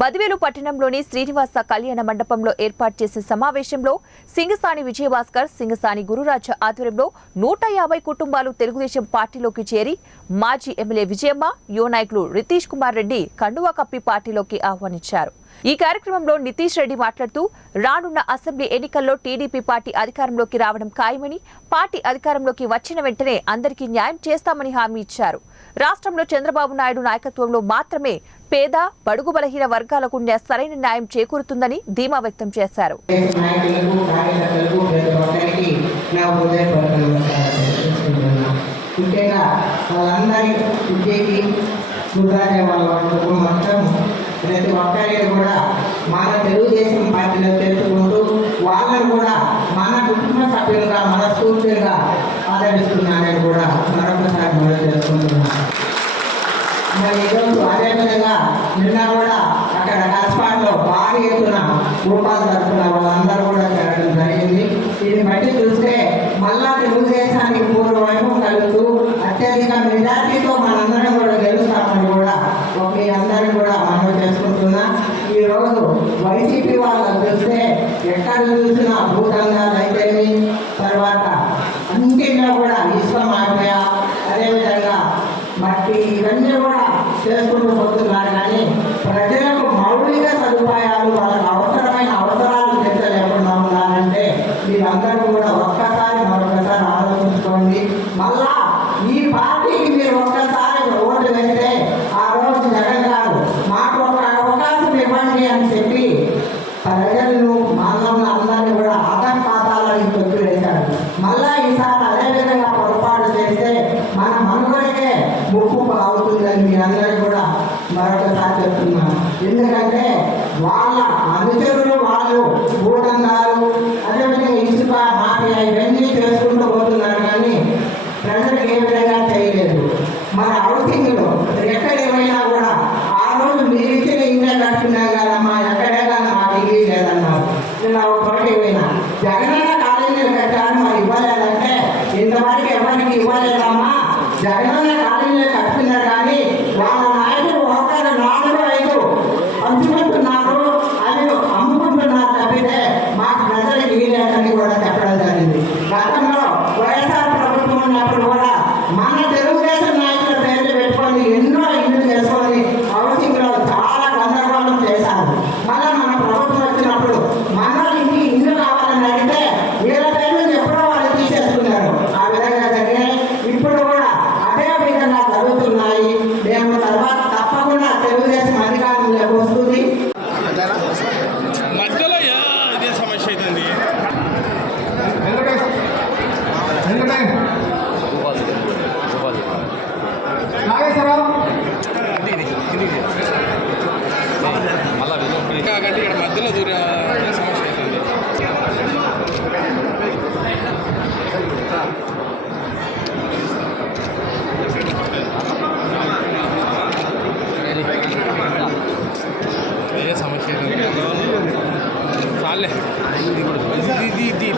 బదివేలు పట్టణంలోని శ్రీనివాస కళ్యాణ మండపంలో ఏర్పాటు చేసిన సమావేశంలో సింగసాని విజయభాస్కర్ సింగసాని గురురాజ ఆధ్వర్యంలో నూట యాభై కుటుంబాలు తెలుగుదేశం పార్టీలోకి చేరి మాజీ ఎమ్మెల్యే విజయమ్మ యువ నాయకులు రితీష్ కుమార్ రెడ్డి కండువా కప్పి పార్టీలోకి ఆహ్వానించారు. ఈ కార్యక్రమంలో నితీష్ రెడ్డి మాట్లాడుతూ రానున్న అసెంబ్లీ ఎన్నికల్లో టీడీపీ పార్టీ అధికారంలోకి రావడం ఖాయమని పార్టీ అధికారంలోకి వచ్చిన వెంటనే అందరికీ న్యాయం చేస్తామని హామీ ఇచ్చారు. రాష్ట్రంలో చంద్రబాబు నాయుడు నాయకత్వంలో మాత్రమే పేద బడుగు బలహీన వర్గాలకు సరైన న్యాయం చేకూరుతుందని ధీమా వ్యక్తం చేశారు. ముఖ్యంగా వాళ్ళందరి ఉద్యోగి వాళ్ళ కుటుంబం మొత్తం ప్రతి ఒక్కరిని కూడా మన తెలుగుదేశం పార్టీలో చేర్చుకుంటూ వాళ్ళని కూడా మన కుటుంబ సభ్యులుగా మనస్ఫూర్తిగా ఆదరిస్తున్నానని కూడా మరొకసారి మనం తెలుసుకుంటున్నాను మరి ఈరోజు అదేవిధంగా నిన్న కూడా అక్కడ హాస్పిటల్లో భారీ ఎత్తున రూపాయలు తరఫున వాళ్ళందరూ కూడా చేరడం జరిగింది. దీన్ని బట్టి చూస్తే మళ్ళా తెలుగుదేశానికి పూర్వవైపు కలుగుతూ అత్యధిక మెజార్టీతో మనందరం కూడా గెలుస్తామని కూడా మీ అందరినీ కూడా మనం చేసుకుంటున్నా ఈరోజు వైసీపీ వాళ్ళని చూస్తే ఎక్కడ చూసినా భూతంగాలు అయితేమి తర్వాత అన్నింటిలో కూడా ఇష్టం మాఫియా అదేవిధంగా మట్టి ఇవన్నీ కూడా చేసుకుంటూ పోతున్నారు కానీ ప్రజలకు మరొకసారి చెప్తున్నాను. ఎందుకంటే వాళ్ళ అనుచరులు వాళ్ళు భూటంగారు అదేవిధంగా ఇసుక మాఫియా ఇవన్నీ చేసుకుంటూ పోతున్నారు కానీ ప్రజలకు ఏ విధంగా చేయలేదు. మన హౌసింగ్లో ఎక్కడ ఏమైనా కూడా ఆ రోజు మీరు ఇచ్చిన ఇంట్లో కట్టుకున్నా కదమ్మా ఎక్కడే కానీ మాకు ఇల్లు లేదన్నారు. నేను ఒక చోట పోయినా. జగనన్న కాలేజీలు కట్టాను మరి ఇవ్వలేదంటే ఇంతవరకు ఎవరికి ఇవ్వలేదమ్మా? జగనన్న కాలేజీలు కట్టుకున్నారు కానీ వాళ్ళ నాయకుడు ఒకరు నాలుగు ఐదు పంచుకుంటున్నారు అవి అమ్ముకుంటున్నారు తప్పితే మాకు ప్రజలకు కూడా చెప్పడం జరిగింది. గతంలో వైఎస్ఆర్ ప్రభుత్వం ఉన్నప్పుడు కూడా మన తెలుగుదేశం నాయకులు కంటే ఇక్కడ మధ్యలో దూర ఇదే సమస్య అవుతుంది ఇదే సమస్య అవుతుంది చాలే ఇది ఇది ఇది ఇది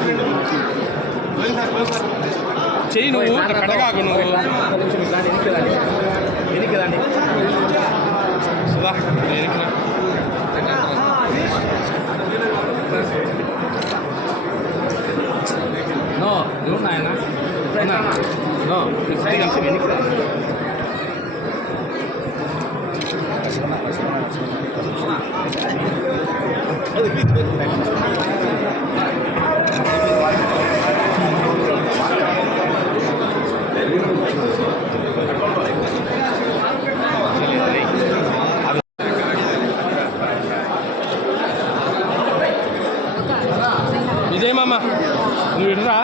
చెయ్యి నువ్వు ఇట్లా కడగాకు నువ్వు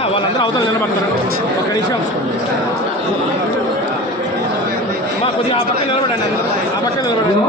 వాళ్ళందరూ అవతల నిలబడతారు. ఒక నిమిషం. మా కొద్దిగా ఆ పక్క నిలబడండి. ఆ పక్క నిలబడండి.